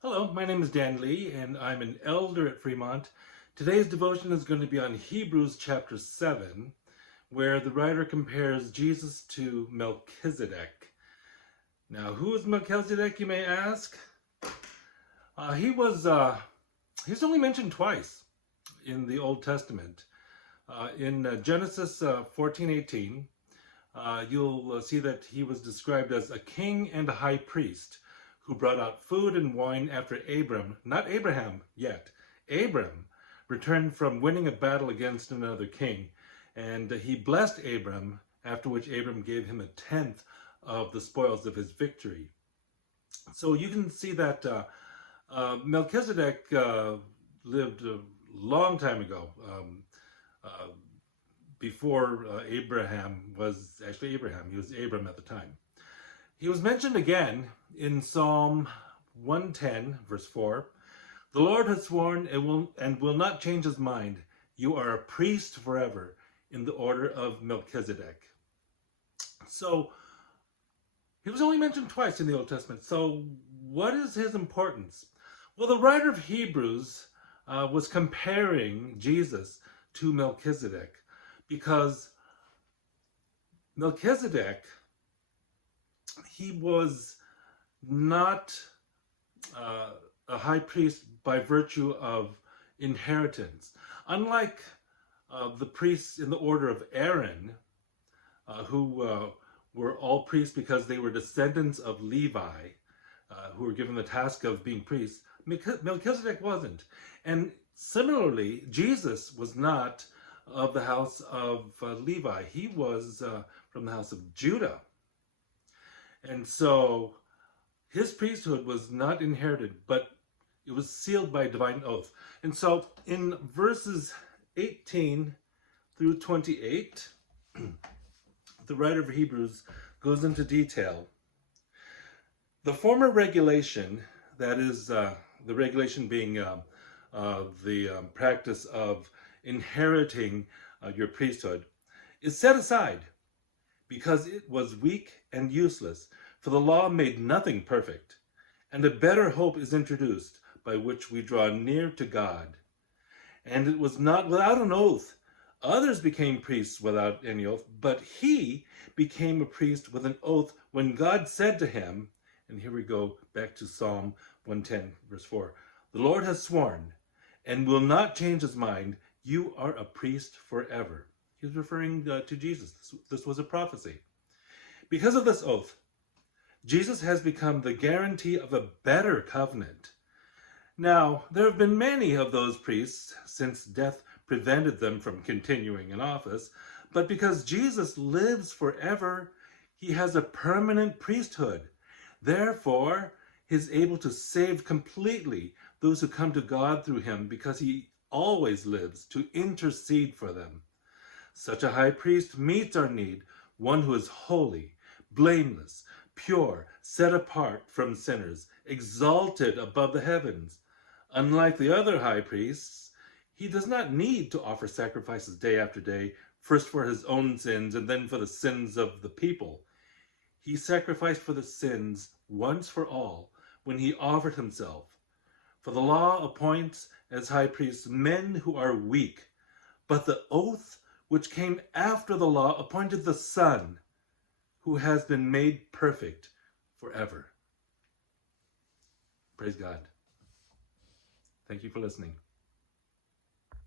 Hello, my name is Dan Lee, and I'm an elder at Fremont. Today's devotion is going to be on Hebrews chapter 7, where the writer compares Jesus to Melchizedek. Now, who is Melchizedek, you may ask? He's only mentioned twice in the Old Testament. In Genesis 14:18, you'll see that he was described as a king and a high priest who brought out food and wine after Abram, not Abraham yet, Abram, returned from winning a battle against another king. And he blessed Abram, after which Abram gave him a tenth of the spoils of his victory. So you can see that Melchizedek lived a long time ago, uh, before Abraham was actually Abraham. He was Abram at the time. He was mentioned again in Psalm 110, verse 4. The Lord has sworn and will not change his mind. You are a priest forever in the order of Melchizedek. So he was only mentioned twice in the Old Testament. So what is his importance? Well, the writer of Hebrews was comparing Jesus to Melchizedek because Melchizedek, he was not a high priest by virtue of inheritance. Unlike the priests in the order of Aaron, who were all priests because they were descendants of Levi, who were given the task of being priests, Melchizedek wasn't. And similarly, Jesus was not of the house of Levi. He was from the house of Judah. And so his priesthood was not inherited, but it was sealed by divine oath. And so in verses 18 through 28, the writer of Hebrews goes into detail. The former regulation, that is the regulation being the practice of inheriting your priesthood, is set aside because it was weak and useless, for the law made nothing perfect, and a better hope is introduced by which we draw near to God. And it was not without an oath. Others became priests without any oath, but he became a priest with an oath when God said to him, and here we go back to Psalm 110, verse 4, the Lord has sworn and will not change his mind. You are a priest forever. He was referring to Jesus. This was a prophecy. Because of this oath, Jesus has become the guarantee of a better covenant. Now, there have been many of those priests since death prevented them from continuing in office, but because Jesus lives forever, he has a permanent priesthood. Therefore, he is able to save completely those who come to God through him because he always lives to intercede for them. Such a high priest meets our need, one who is holy, blameless, pure, set apart from sinners, exalted above the heavens. Unlike the other high priests, he does not need to offer sacrifices day after day, first for his own sins and then for the sins of the people. He sacrificed for the sins once for all when he offered himself. For the law appoints as high priests men who are weak, but the oath which came after the law appointed the Son, who has been made perfect forever. Praise God. Thank you for listening.